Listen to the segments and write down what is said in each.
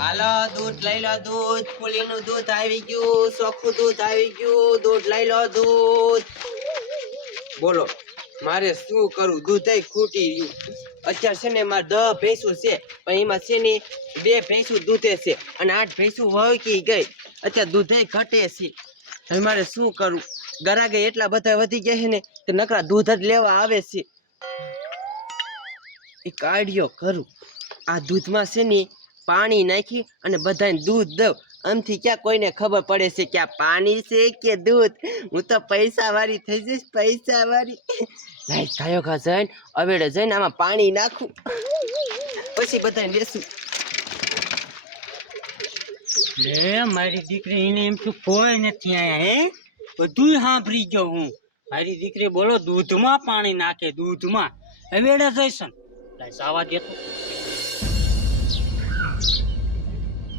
હાલો, દૂધ લઈ લો, દૂધ. પુલીનું દૂધ આવી ગયું, ચોખ્ખું દૂધ આવી ગયું. દૂધ લઈ લો, દૂધ. બોલો, મારે શું કરું? દૂધ ખૂટી ગયું. અત્યારે છે ને મારે દહ ભેંસું છે, પણ એમાં છે ને બે ભેંસું દૂધે છે અને આઠ ભેંસું વહકી ગઈ. અત્યારે દૂધે ઘટે છે. હવે મારે શું કરું? ગરાગે એટલા બધા વધી ગયા છે ને કે નકરા દૂધ જ લેવા આવે છે. એ કાઢ્યો કરું. આ દૂધમાં છે ને પાણી નાખી અને બધાને દૂધ દઉં. આમથી ક્યાં કોઈને ખબર પડે છે કે આ પાણી છે કે દૂધ? હું તો પૈસાવાળી થઈ જઈશ, પૈસાવાળી. લાઈટ થયો ખા જઈને, અવેડે જઈને આમાં પાણી નાખું. પછી બધાને બેસું લે, મારી દીકરી એને એમ તો કોઈ નથી આયા, હે? બધુંય સાંભળી ગયો હું. મારી દીકરી બોલો, દૂધમાં પાણી નાખે, દૂધમાં. હવેડે જઈશન લાય સાવા દેતો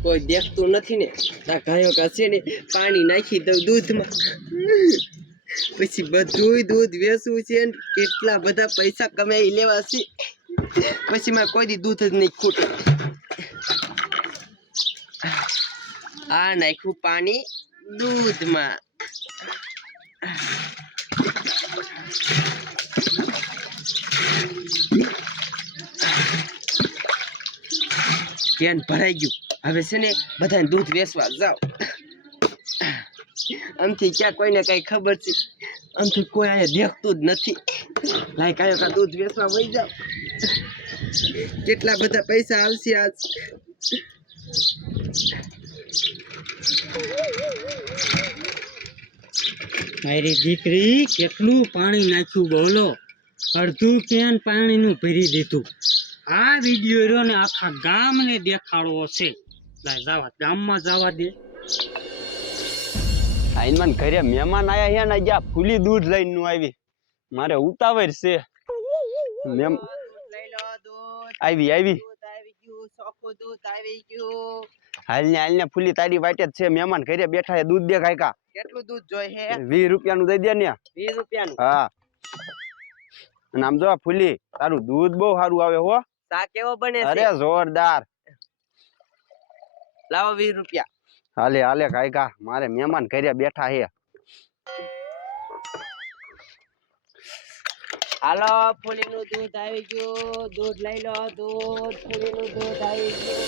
કોઈ દેખતું નથી ને. આ ગાયો કા ને, પાણી નાખી દઉં દૂધમાં. પછી બધુંય દૂધ વેચવું છે ને, કેટલા બધા પૈસા કમાઈ લેવા છે. પછી મારે કોઈ દૂધ જ નહીં ખૂટે. આ નાખ્યું પાણી દૂધમાં. કેન ભરાઈ ગયું. હવે છે ને બધાને દૂધ વેચવા જાવ આમથી ક્યાં કોઈને કઈ ખબર છે? આમથી કોઈ અહીંયા દેખતું જ નથી. લાય કાયો કા દૂધ વેચવા વહી જાવ કેટલા બધા પૈસા આવશે આજ? મારી દીકરી, કેટલું પાણી નાખ્યું બોલો? અડધું કેન પાણીનું ભરી દીધું. આ વીડિયો રહ્યો ને આખા ગામને દેખાડવો છે. જાવા ગામમાં જવા દે. આઈનમાન ઘરે મહેમાન આયા છે ને જ્યાં ફૂલી દૂધ લઈને નું આવી. મારે ઉતાવળ છે. મેમ લઈ લો દૂધ આવી આવી. દૂધ આવી ગયું ચોખ્ખું દૂધ આવી ગયું હાલ ને હાલ ને ફૂલી તારી વાટે જ છે. મહેમાન ઘરે બેઠા છે. દૂધ દે કાકા કેટલું દૂધ જોઈ હે? વીસ રૂપિયાનું દઈ દે ને. વીસ રૂપિયાનું? હા. અને આમ જો ફૂલી તારું દૂધ બહુ સારું આવે હો. કેવો બને અરે જોરદાર. લાવો વીસ રૂપિયા. હાલે હાલે કાકા મારે મહેમાન ઘરે બેઠા છે. હાલો ફૂલીનું દૂધ આવી ગયું. દૂધ લઈ લો દૂધ ફૂલીનું દૂધ આવી ગયું.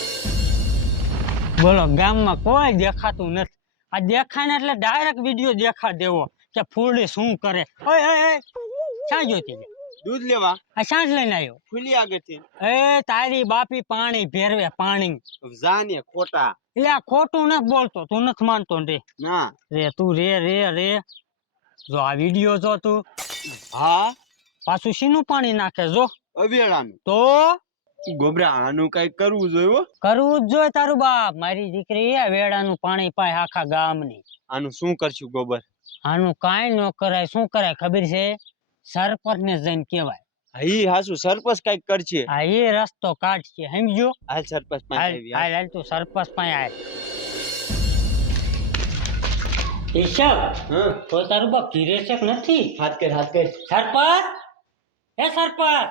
બોલો ગામમાં કોઈ દેખાતું નથી. આ દેખાય ને એટલે ડાયરેક્ટ વીડિયો દેખા દેવો કે ફૂલડી શું કરે. ઓય ઓય ઓય. ક્યાં જોતી લે? દૂધ લેવા. આ સાંજ લઈને આવ્યો. ફૂલી આગળથી એ તારી બાપી પાણી ભેરવે પાણી જાને ખોટા. એટલે આ ખોટું નથી બોલતો તું નથી માનતો રે. ના. રે તું રે રે રે. જો આ વીડિયો જો તું. હા? પાછું શીનું પાણી નાખે જો. અવેળાનું. તો? ગોબરા આનું કઈ કરવું જોઈએ કરવું જ જોઈએ તારું બાપ. મારી દીકરી એ વેડાનું પાણી પાય આખા ગામની. આનું શું કરશું ગોબર? આનું કાંઈ ન કરાય. શું કરાય ખબર છે? સરપંચ ને જઈને કેવાય હઈ હાસુ સરપંચ કંઈક કરશે. હા એ રસ્તો કાઢશે સમજો હાલ સરપંચ પાસે આવી, હાલ હાલ. તું સરપંચ પાસે આય. કેશવ હા. તો તારું બાપ છે કે નથી? હાથ કર હાથ કર. સરપંચ? હે સરપંચ?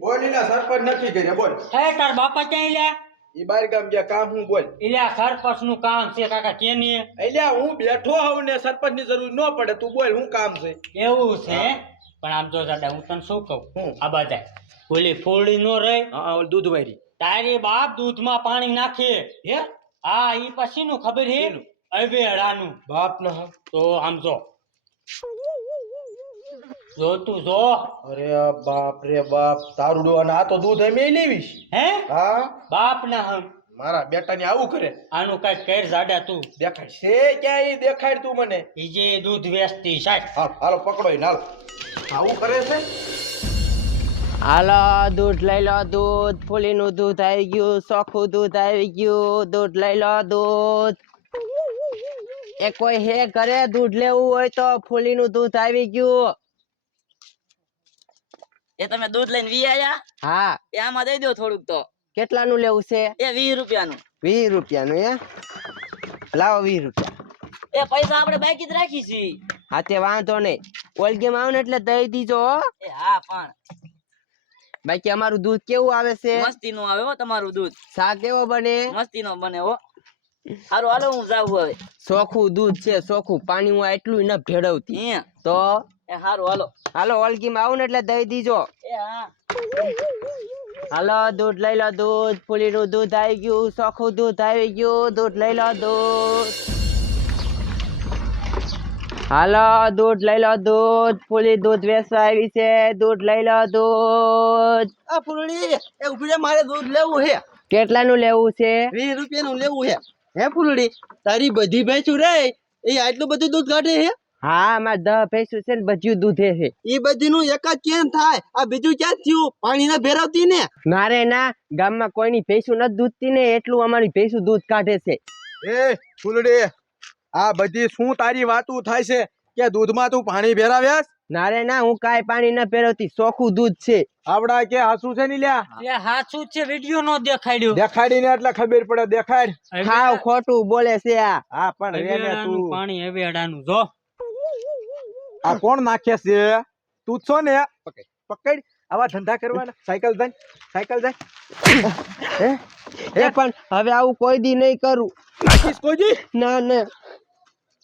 બોલ એના સરપંચ નથી કર્યા બોલ. હે તાર બાપા ક્યાં લ્યા ઈ બાર ગામ જ્યાં કામ હું બોલ. એટલે સરપંચનું કામ છે કાકા કેની? એટલે હું બેઠો હોઉં ને સરપંચની જરૂર ન પડે તું બોલ હું કામ છે? એવું છે? પણ આમ જો દાદા હું તને શું કહું? આ બધા ઓલી ફોડી નો રહી? હા ઓલ દૂધ વારી તારી બાપ દૂધમાં પાણી નાખે હે? હા ઈ પછી નું ખબર હે? અવેડાનું બાપ ના તો આમ જો. જો તું જો. અરે બાપ રે બાપ તારું અને આ તો દૂધ અમે લેવીશ. હે? હા? બાપ ના હમ. મારા બેટાને આવું કરે. આનું કઈ કેર જાડા તું. દેખાય. છે ક્યાં એ દેખાડ તું મને. એ જે દૂધ વેચતી સાહેબ. હાલ હાલો પકડો હાલો. આવું કરે છે? હાલો દૂધ લઈ લો દૂધ. ફૂલીનું દૂધ આવી ગયું ચોખ્ખું દૂધ આવી ગયું. દૂધ લઈ લો દૂધ. એ કોઈ હે ઘરે દૂધ લેવું હોય તો ફૂલીનું દૂધ આવી ગયું. એ તમે દૂધ લઈને વી આયા? હા. એ આમાં દઈ દો થોડુંક તો. કેટલાનું લેવું છે? એ વીસ રૂપિયાનું. વીસ રૂપિયાનું એ? લાવો વીસ રૂપિયા. એ પૈસા આપણે બાકી જ રાખી છીએ હા તે વાંધો નહીં. ઓલગેમ આવે ને એટલે દઈ દીજો એ હા પણ. બાકી અમારું દૂધ કેવું આવે છે? મસ્તી નું આવે હો તમારું દૂધ. શાક કેવો બને? મસ્તી નો બને હો. સારું હાલો હું જાઉં હવે. ચોખ્ખું દૂધ છે ચોખ્ખું. પાણી હું એટલું ન ભેળવતી. તો? એ હાલો. હાલો ઓલગીમાં આવું ને એટલે દઈ દીજો. એ હા. હાલો દૂધ લઈ લો દૂધ. ફૂલીનું દૂધ આવી ગયું ચોખ્ખું દૂધ આવી ગયું. દૂધ લઈ લો દૂધ. હાલો દૂધ લઈ લો દૂધ. ફૂલી દૂધ વેચવા આવી છે. દૂધ લઈ લો દૂધ. આ ફૂલડી એ ઊભી મારે દૂધ લેવું છે કેટલાનું લેવું છે? વીસ રૂપિયાનું લેવું છે હે ફૂલડી તારી બધી ભેંસું રે એ આટલું બધું દૂધ કાઢે છે હા અમારે દહ ભેંસું છે ને બધું દૂધે છે. એ બધીનું એક જ કેમ થાય? આ બીજું ક્યાં થયું? પાણી ના ભેરવતી ને? ના રે ના ગામમાં કોઈની ભેંસું નથી દૂધતી ને એટલું અમારી ભેંસું દૂધ કાઢે છે. એ ફૂલડી આ બધી શું તારી વાતું થાય છે? કે દૂધમાં તું પાણી ભેરાવ્યાસ? ના રે ના હું કાઈ પાણી ન પહેરવતી ચોખ્ખું દૂધ છે. આવડા કે હાસુ છે ની લ્યા? એ હાચું છે વીડિયો નો દેખાડ્યો. દેખાડીને એટલે ખબર પડે દેખાડ. ખાવ ખોટું બોલે છે આ. હા પણ રે તું. પાણી હવેડાનું જો. આ કોણ નાખે છે? તું છો ને? પકડ. પકડ. આવા ધંધા કરવાના. સાયકલ જાય સાયકલ જાય એ પણ હવે આવું કોઈ દી નહીં કરું. નાખીશ કોઈ દી? ના ના.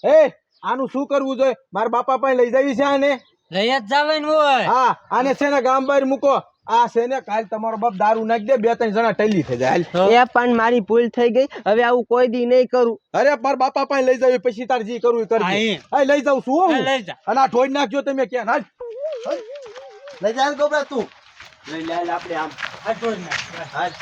એ આનું શું કરવું જોઈએ? મારા બાપા પાસે લઈ જવી છે આને. લઈ જ હોય. હા આને છે ને ગામ બહાર મૂકો. આ છે ને કાલ તમારો બાપ દારૂ નાખી દે બે ત્રણ જણા ટેલી થઈ જાય. એ પણ મારી ભૂલ થઈ ગઈ. હવે આવું કોઈ દી નહીં કરું. અરે પર બાપા પાસે લઈ જાવ પછી તાર જી કરવું કરજે હા, લઈ જાઉં શું. લઈ જા. અને આ ઠોઈ નાખજો તમે ક્યાં. હાલ. લઈ જાય ગોબરા તું. લઈ લે આપણે આમ. આ ઠોઈ નાખ. હાલ.